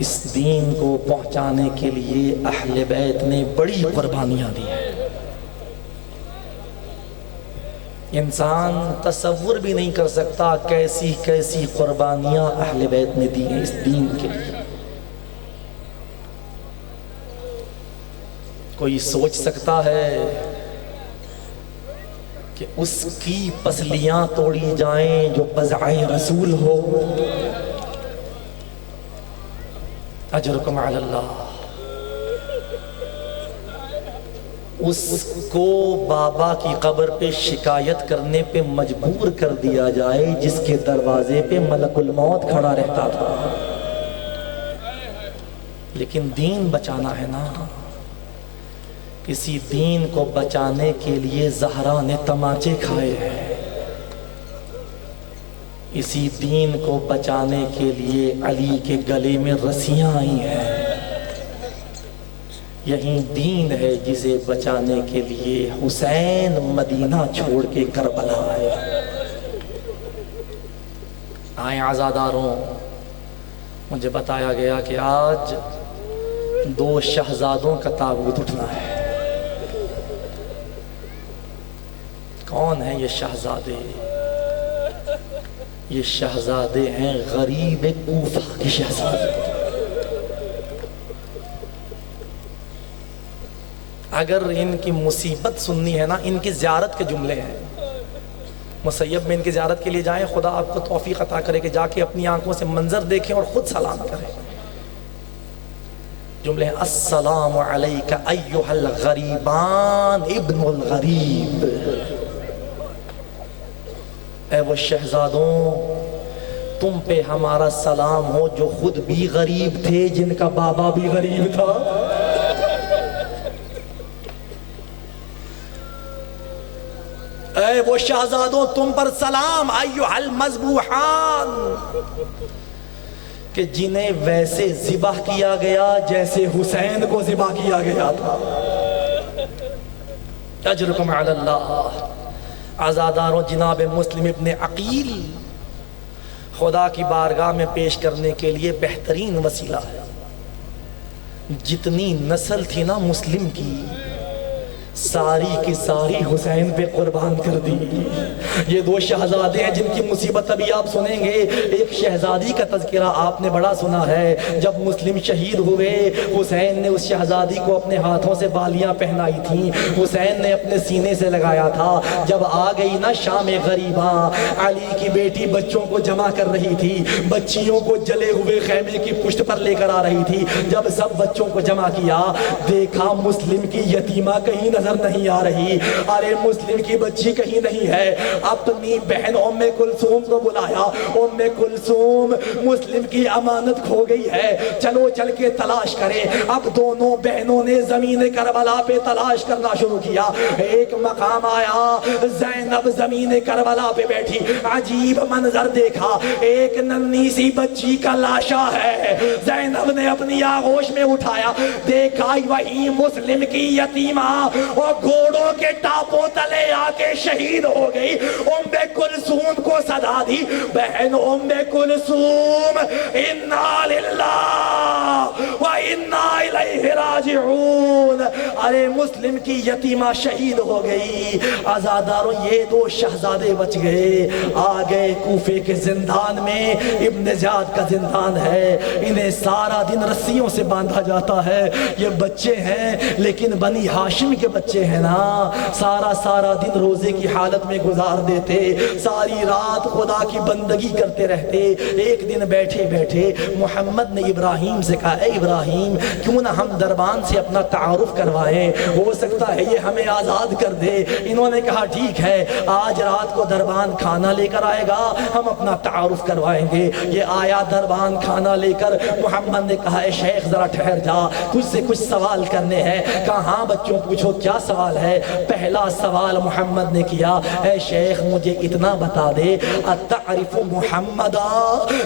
اس دین کو پہنچانے کے لیے اہل بیت نے بڑی قربانیاں دی ہیں۔ انسان تصور بھی نہیں کر سکتا کیسی کیسی قربانیاں اہل بیت نے دی ہیں اس دین کے لیے۔ کوئی سوچ سکتا ہے کہ اس کی پسلیاں توڑی جائیں جو بضعِ رسول ہو؟ اجرکم علی اللہ۔ اس کو بابا کی قبر پہ شکایت کرنے پہ مجبور کر دیا جائے جس کے دروازے پہ ملک الموت کھڑا رہتا تھا، لیکن دین بچانا ہے نا۔ کسی دین کو بچانے کے لیے زہرا نے تماچے کھائے ہیں، اسی دین کو بچانے کے لیے علی کے گلے میں رسیاں آئی ہیں۔ یہی دین ہے جسے بچانے کے لیے حسین مدینہ چھوڑ کے کربلا آئے۔ آئیں عزاداروں، مجھے بتایا گیا کہ آج 2 شہزادوں کا تابوت اٹھنا ہے۔ کون ہیں یہ شہزادے؟ یہ شہزادے ہیں غریب کوفہ کے شہزادے۔ اگر ان کی مصیبت سننی ہے نا، ان کی زیارت کے جملے ہیں۔ مسیب میں ان کی زیارت کے لیے جائیں، خدا آپ کو توفیق عطا کرے کہ جا کے اپنی آنکھوں سے منظر دیکھیں اور خود سلام کریں۔ جملے ہیں: السلام علیک ایھا الغریبان ابن الغریب۔ اے وہ شہزادوں، تم پہ ہمارا سلام ہو جو خود بھی غریب تھے، جن کا بابا بھی غریب تھا۔ اے وہ شہزادوں، تم پر سلام ایھا المذبوحان، کہ جنہیں ویسے ذبح کیا گیا جیسے حسین کو ذبح کیا گیا تھا۔ اجرکم علی اللہ۔ عزاداروں، جناب مسلم ابن عقیل خدا کی بارگاہ میں پیش کرنے کے لیے بہترین وسیلہ ہے۔ جتنی نسل تھی نا مسلم کی، ساری کی ساری حسین پہ قربان کر دی۔ یہ 2 شہزادے ہیں جن کی مصیبت ابھی آپ سنیں گے۔ ایک شہزادی کا تذکرہ آپ نے بڑا سنا ہے، جب مسلم شہید ہوئے حسین نے اس شہزادی کو اپنے ہاتھوں سے بالیاں پہنائی تھیں، حسین نے اپنے سینے سے لگایا تھا۔ جب آ گئی نا شام غریباں، علی کی بیٹی بچوں کو جمع کر رہی تھی، بچیوں کو جلے ہوئے خیمے کی پشت پر لے کر آ رہی تھی۔ جب سب بچوں کو جمع کیا، دیکھا مسلم کی یتیمہ کہیں نظر نہیں آ رہی۔ ارے مسلم کی بچی کہیں نہیں ہے۔ اپنی بہن ام کلثوم کو بلایا، ام کلثوم مسلم کی امانت کھو گئی ہے، چلو چل کے تلاش کریں۔ اب دونوں بہنوں نے زمین کربلا پہ تلاش کرنا شروع کیا۔ ایک مقام آیا، زینب زمین کربلا پہ بیٹھی، عجیب منظر دیکھا، ایک ننھی سی بچی کا لاشا ہے۔ زینب نے اپنی آغوش میں اٹھایا، دیکھا وہی مسلم کی یتیمہ اور گھوڑوں کے ٹاپوں تلے آ کے شہید ہو گئی۔ ام کلثوم کو صدا دی، بہن ام کلثوم، انا للہ و انا الیہ راجعون۔ ارے مسلم کی یتیمہ شہید ہو گئی۔ عزاداروں، یہ 2 شہزادے بچ گئے، آ گئے کوفے کے زندان میں۔ ابن زیاد کا زندان ہے، انہیں سارا دن رسیوں سے باندھا جاتا ہے۔ یہ بچے ہیں لیکن بنی ہاشم کے بچے ہیں نا، سارا دن روزے کی حالت میں گزار دیتے، ساری رات خدا کی بندگی کرتے رہتے۔ ایک دن بیٹھے بیٹھے محمد نے ابراہیم سے کہا، اے ابراہیم، کیوں نہ ہم دربان سے اپنا تعارف کروائیں، ہو سکتا ہے یہ ہمیں آزاد کر دے۔ انہوں نے کہا ٹھیک ہے، آج رات کو دربان کھانا لے کر آئے گا، ہم اپنا تعارف کروائیں گے۔ یہ آیا دربان کھانا لے کر، محمد نے کہا، اے شیخ ذرا ٹھہر جا، تجھ سے کچھ سوال کرنے ہیں۔ کہا ہاں بچوں پوچھو، کیا سوال ہے؟ پہلا سوال محمد نے کیا، اے شیخ مجھے اتنا بتا دے، اتعرف محمدا،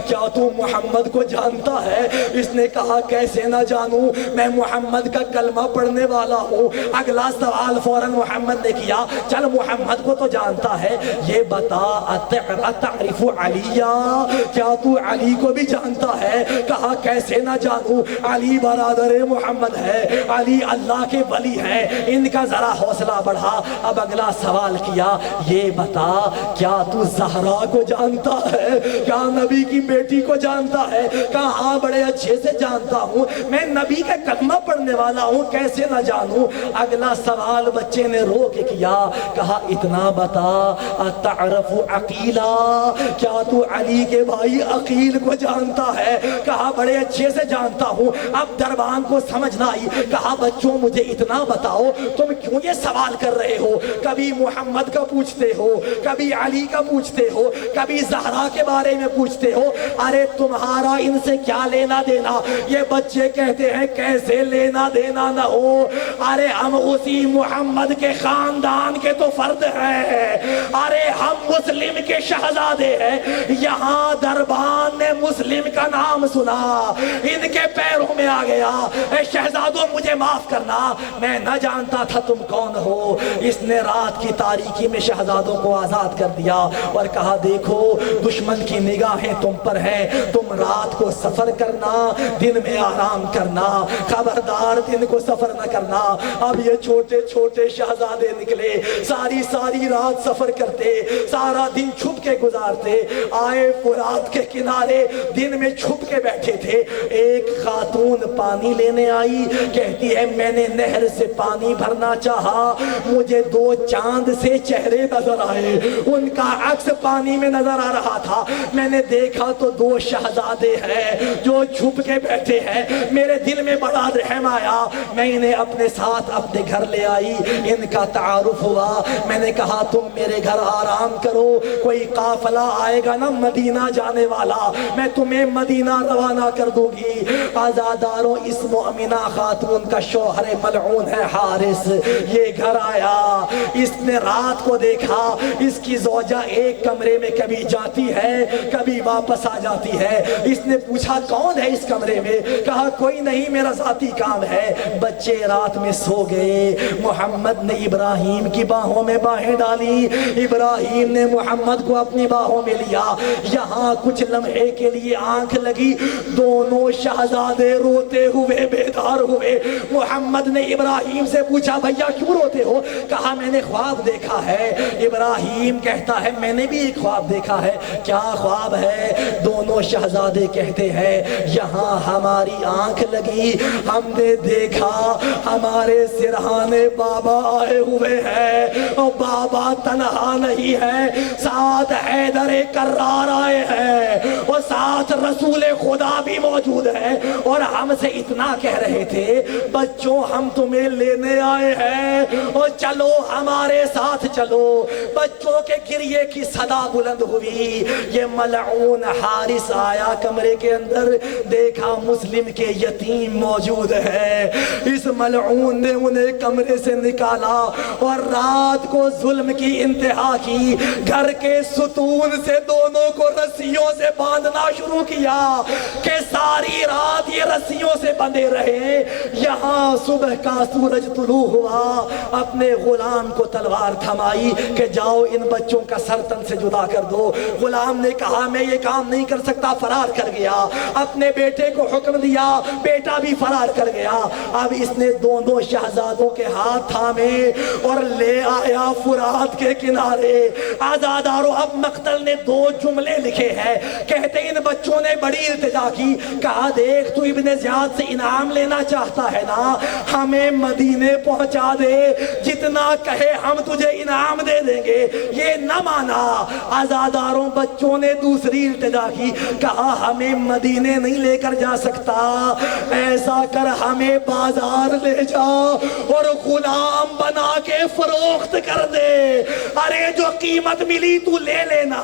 کیا تو محمد کو جانتا ہے؟ اس نے کہا کیسے نہ جانوں، میں محمد کا کلمہ پڑھنے والا ہوں۔ اگلا سوال فوراً محمد نے کیا، چل محمد کو تو جانتا ہے، یہ بتا اتعرف علی، کیا تو علی کو بھی جانتا ہے؟ کہا کیسے نہ جانوں، علی برادر محمد ہے، علی اللہ کے ولی ہے۔ ان کا ذرا حوصلہ بڑھا۔ اب اگلا سوال کیا، یہ بتا کیا تو زہرا کو جانتا ہے؟ کیا نبی کی بیٹی کو جانتا ہے؟ کہا ہاں بڑے اچھے سے جانتا ہوں، میں نبی کا کلمہ پڑھنے والا ہوں، کیسے نہ جانوں۔ اگلا سوال بچے نے رو کے کیا، کہا اتنا بتا اتعرف عقیلا، کیا تو علی کے بھائی عقیل کو جانتا ہے؟ کہا بڑے اچھے سے جانتا ہوں۔ اب دربان کو سمجھ نہ آئی، کہا بچوں مجھے اتنا بتاؤ تم کیوں یہ سوال کر رہے ہو؟ کبھی محمد کا پوچھتے ہو، کبھی علی کا پوچھتے ہو، کبھی زہرا کے بارے میں پوچھتے ہو، ارے تمہارا ان سے کیا لینا دینا؟ یہ بچے کہتے ہیں کیسے لینا دینا نہ ہو، ارے ہم اسی محمد کے خاندان کے تو فرد ہیں، ارے ہم مسلم کے شہزادے ہیں۔ یہاں دربان نے مسلم کا نام سنا، ان کے پیروں میں آ گیا، اے شہزادوں مجھے معاف کرنا، میں نہ جانتا تھا تم کون ہو۔ اس نے رات کی تاریکی میں شہزادوں کو آزاد کر دیا اور کہا دیکھو دشمن کی نگاہیں تم پر ہیں، تم رات کو سفر کرنا، دن میں آرام کرنا، خبردار دن کو سفر نہ کرنا۔ اب یہ چھوٹے چھوٹے شہزادے نکلے، ساری رات سفر کرتے، سارا دن چھپ کے گزارتے، آئے فرات کے کنارے، دن میں چھپ کے بیٹھے تھے۔ ایک خاتون پانی لینے آئی، کہتی ہے میں نے نہر سے پانی بھرنا چاہا، مجھے دو چاند سے چہرے نظر آئے، ان کا عکس پانی میں نظر آ رہا تھا، میں نے دیکھا تو دو شہزادے ہیں جو چھپ کے بیٹھے ہیں، میرے دل میں بڑا رحم آیا، میں انہیں اپنے ساتھ اپنے گھر لے آئی، ان کا تعارف ہوا، میں نے کہا تم میرے گھر آرام کرو، کوئی قافلہ آئے گا نا مدینہ جانے والا، میں تمہیں مدینہ روانہ کر دوں گی۔ آزاداروں اس مؤمنہ خاتون کا شوہر ملعون ہے حارث، یہ گھر آیا، اس نے رات کو دیکھا اس کی زوجہ ایک کمرے میں کبھی جاتی ہے کبھی واپس آ جاتی ہے۔ اس نے پوچھا کون ہے اس کمرے میں؟ کہا کوئی نہیں میرا ذاتی کام ہے۔ بچے رات میں سو گئے، محمد نے ابراہیم کی باہوں میں باہیں ڈالی، ابراہیم نے محمد کو اپنی باہوں میں لیا، یہاں کچھ لمحے کے لیے آنکھ لگی، دونوں شہزادے روتے ہوئے بیدار ہوئے۔ محمد نے ابراہیم سے پوچھا بھیا کیوں روتے ہو؟ کہا میں نے خواب دیکھا ہے۔ ابراہیم کہتا ہے میں نے بھی ایک خواب دیکھا ہے۔ کیا خواب ہے؟ دونوں شہزادے کہتے ہیں یہاں ہماری آنکھ لگی، ہم نے دیکھا ہمارے سرہانے بابا آئے ہوئے ہیں، اور بابا تنہا نہیں ہے، ساتھ حیدر کرار آئے ہیں، اور ساتھ رسول خدا بھی موجود ہے، اور ہم سے اتنا کہہ رہے تھے بچوں ہم تمہیں لینے آئے ہیں اور چلو ہمارے ساتھ چلو۔ بچوں کے گریے کی صدا بلند ہوئی، یہ ملعون حارث آیا کمرے کے اندر، دیکھا مسلم کے یتیم موجود ہے، اس ملعون نے انہیں کمرے سے نکالا اور رات کو ظلم کی انتہا کی، گھر کے ستون سے دونوں کو رسیوں سے باندھنا شروع کیا کہ ساری رات یہ رسیوں سے بندھے رہے۔ یہاں صبح کا سورج طلوع ہوا، اپنے غلام کو تلوار تھمائی کہ جاؤ ان بچوں کا سر تن سے جدا کر دو۔ غلام نے کہا میں یہ کام نہیں کر سکتا، فرار کر گیا، اپنے بیٹے کو حکم دیا، بیٹا بھی فرار کر گیا۔ اب اس نے دونوں شہزادوں کے ہاتھ تھامے اور لے آیا فرات کے کنارے۔ آزاداروں اب مقتل نے دو جملے لکھے ہیں، کہتے ان بچوں نے بڑی التجا کی، کہا دیکھ تو ابن زیاد سے انعام لینا چاہتا ہے نا، ہمیں مدینے پہنچا دے، جتنا کہے ہم تجھے انعام دے دیں گے۔ یہ نہ مانا۔ آزاداروں بچوں نے دوسری التجا کی، کہا ہمیں مدینے نہیں لے کر جا سکتا، ایسا کر ہمیں بازار لے جا اور غلام بنا کے فروخت کر دے، ارے جو قیمت ملی تو لے لینا۔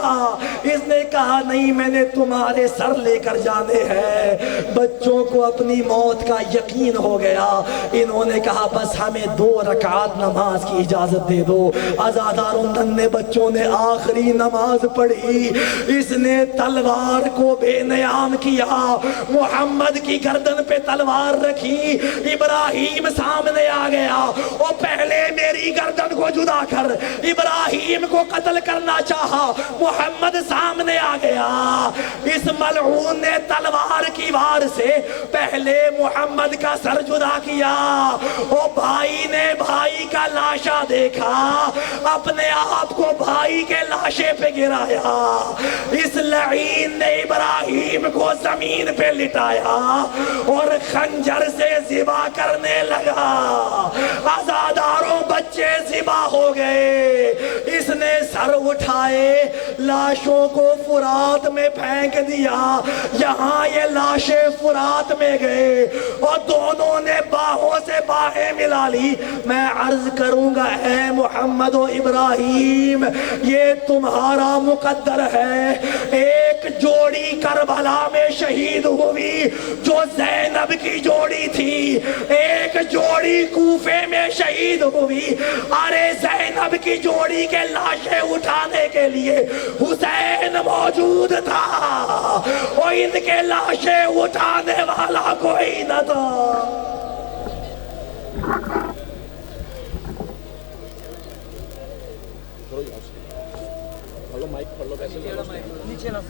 اس نے کہا نہیں میں نے تمہارے سر لے کر جانے ہیں۔ بچوں بچوں کو اپنی موت کا یقین ہو گیا. انہوں نے کہا بس ہمیں 2 رکعت نماز کی اجازت دے دو. عزاداروں ننھے بچوں نے آخری نماز پڑھی. اس نے تلوار کو بے نیام کیا, محمد کی گردن پہ تلوار رکھی. ابراہیم سامنے آ گیا, وہ پہلے میری گردن کو جدا کر. ابراہیم کو قتل کرنا چاہا, محمد سامنے آ گیا. اس ملعون نے تلوار کی وار سے پہلے محمد کا سر جدا کیا. وہ بھائی نے بھائی کا لاشا دیکھا, اپنے آپ کو بھائی کے لاشے پہ گرایا. اس لعین نے ابراہیم کو زمین پہ لٹایا اور خنجر سے ذبح کرنے لگا. عزاداروں بچے ذبح ہو گئے. اس نے سر اٹھائے, لاشوں کو فرات میں پھینک دیا. یہاں یہ لاشیں فرات میں گئے اور دونوں نے باہوں سے باہیں ملا لی. میں عرض کروں گا اے محمد و ابراہیم, یہ تمہارا مقدر ہے. ایک جوڑی کربلا میں شہید ہوئی جو زینب کی جوڑی تھی, ایک جوڑی کوفے میں شہید ہوئی. ارے زینب کی جوڑی کے لاشیں اٹھانے کے لیے حسین موجود تھا, اور ان کے لاشیں اٹھانے والا کوئی نہ تھا. نیچے نا